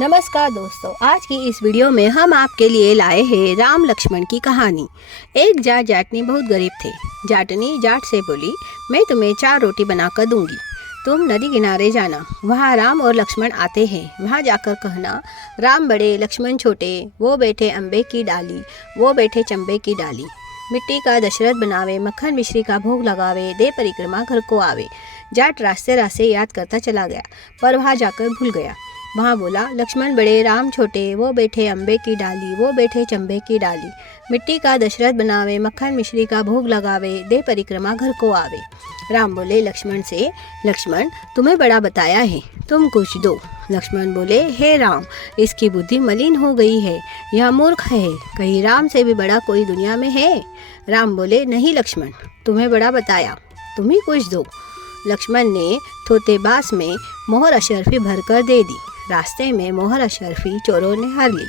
नमस्कार दोस्तों, आज की इस वीडियो में हम आपके लिए लाए हैं राम लक्ष्मण की कहानी। एक जाट जाटनी बहुत गरीब थे। जाटनी जाट से बोली, मैं तुम्हें 4 रोटी बनाकर दूंगी, तुम नदी किनारे जाना, वहाँ राम और लक्ष्मण आते हैं, वहाँ जाकर कहना, राम बड़े लक्ष्मण छोटे, वो बैठे अम्बे की डाली, वो बैठे चंबे की डाली। मिट्टी का दशरथ बनावे, मक्खन मिश्री का भोग लगावे, दे परिक्रमा घर को आवे। जाट रास्ते रास्ते याद करता चला गया, पर वहाँ जाकर भूल गया। वहाँ बोला, लक्ष्मण बड़े राम छोटे, वो बैठे अम्बे की डाली, वो बैठे चंबे की डाली। मिट्टी का दशरथ बनावे, मक्खन मिश्री का भोग लगावे, दे परिक्रमा घर को आवे। राम बोले लक्ष्मण से, लक्ष्मण तुम्हें बड़ा बताया है, तुम कुछ दो। लक्ष्मण बोले, हे राम, इसकी बुद्धि मलिन हो गई है, यह मूर्ख है, कहीं राम से भी बड़ा कोई दुनिया में है। राम बोले, नहीं लक्ष्मण, तुम्हें बड़ा बताया, तुम ही कुछ दो। लक्ष्मण ने थोते बास में मोहर अशरफी भरकर दे दी। रास्ते में मोहर अशरफी चोरों ने हर ली।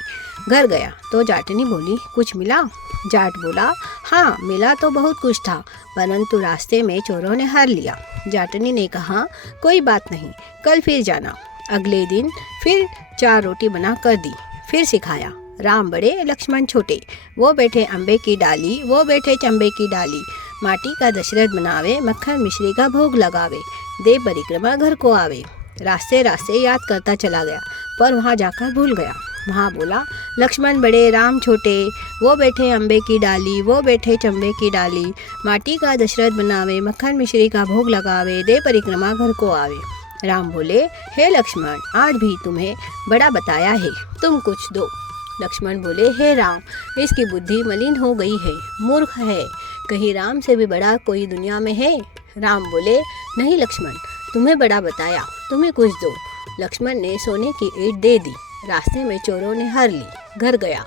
घर गया तो जाटनी बोली, कुछ मिला? जाट बोला, हाँ मिला तो बहुत कुछ था, परंतु रास्ते में चोरों ने हर लिया। जाटनी ने कहा, कोई बात नहीं, कल फिर जाना। अगले दिन फिर 4 रोटी बना कर दी, फिर सिखाया, राम बड़े लक्ष्मण छोटे, वो बैठे अम्बे की डाली, वो बैठे चंबे की डाली। माटी का दशरथ बनावे, मक्खन मिश्री का भोग लगावे, दे परिक्रमा घर को आवे। रास्ते रास्ते याद करता चला गया, पर वहाँ जाकर भूल गया। वहाँ बोला, लक्ष्मण बड़े राम छोटे, वो बैठे अम्बे की डाली, वो बैठे चंबे की डाली। माटी का दशरथ बनावे, मक्खन मिश्री का भोग लगावे, दे परिक्रमा घर को आवे। राम बोले, हे लक्ष्मण, आज भी तुम्हें बड़ा बताया है, तुम कुछ दो। लक्ष्मण बोले, हे राम, इसकी बुद्धि मलिन हो गई है, मूर्ख है, कहीं राम से भी बड़ा कोई दुनिया में है। राम बोले, नहीं लक्ष्मण, तुम्हें बड़ा बताया, तुम्हें कुछ दो। लक्ष्मण ने सोने की ईंट दे दी। रास्ते में चोरों ने हर ली। घर गया,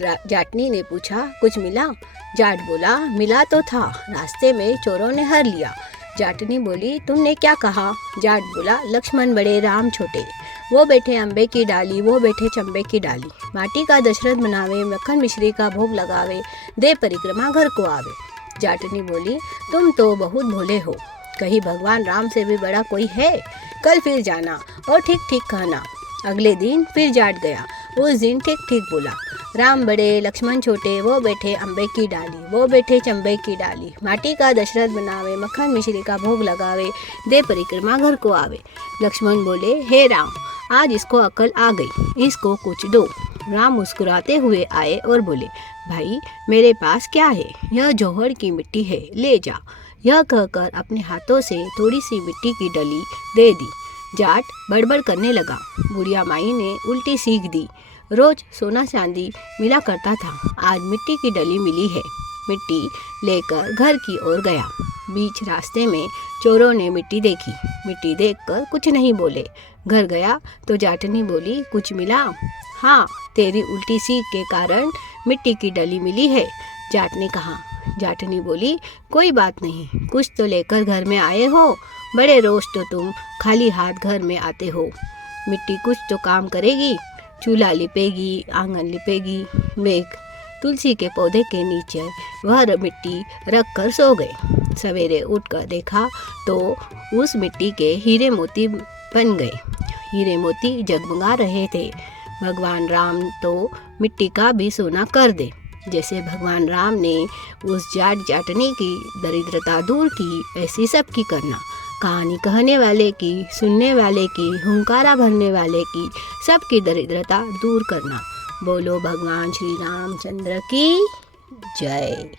जाटनी ने पूछा, कुछ मिला? जाट बोला, मिला तो था, रास्ते में चोरों ने हर लिया। जाटनी बोली, तुमने क्या कहा? जाट बोला, लक्ष्मण बड़े राम छोटे, वो बैठे अम्बे की डाली, वो बैठे चंबे की डाली। माटी का दशरथ बनावे, मक्खन मिश्री का भोग लगावे, दे परिक्रमा घर को आवे। जाटनी बोली, तुम तो बहुत भोले हो, कहीं भगवान राम से भी बड़ा कोई है? कल फिर जाना और ठीक ठीक कहना। अगले दिन फिर जाट गया, उस दिन ठीक ठीक बोला, राम बड़े लक्ष्मण छोटे, वो बैठे अम्बे की डाली, वो बैठे चंबे की डाली। माटी का दशरथ बनावे, मक्खन मिश्री का भोग लगावे, दे परिक्रमा घर को आवे। लक्ष्मण बोले, हे राम, आज इसको अकल आ गई, इसको कुछ दो। राम मुस्कुराते हुए आए और बोले, भाई मेरे पास क्या है, यह जौहर की मिट्टी है, ले जा। यह कहकर अपने हाथों से थोड़ी सी मिट्टी की डली दे दी। जाट बड़बड़ करने लगा। बुढ़िया माई ने उल्टी सीख दी। रोज सोना चांदी मिला करता था, आज मिट्टी की डली मिली है। मिट्टी लेकर घर की ओर गया। बीच रास्ते में चोरों ने मिट्टी देखी। मिट्टी देखकर कुछ नहीं बोले। घर गया तो जाटनी बोली, कुछ मिला? हाँ, तेरी उल्टी सीख के कारण मिट्टी की डली मिली है। जाट ने कहा। जाटनी बोली, कोई बात नहीं, कुछ तो लेकर घर में आए हो, बड़े रोज तो तुम खाली हाथ घर में आते हो। मिट्टी कुछ तो काम करेगी, चूल्हा लिपेगी, आंगन लिपेगी। मेघ तुलसी के पौधे के नीचे वह मिट्टी रख कर सो गए। सवेरे उठकर देखा तो उस मिट्टी के हीरे मोती बन गए। हीरे मोती जगमगा रहे थे। भगवान राम तो मिट्टी का भी सोना कर दे। जैसे भगवान राम ने उस जाटनी की दरिद्रता दूर की, ऐसी सबकी करना। कहानी कहने वाले की, सुनने वाले की, हुंकारा भरने वाले की, सबकी दरिद्रता दूर करना। बोलो भगवान श्री रामचंद्र की जय।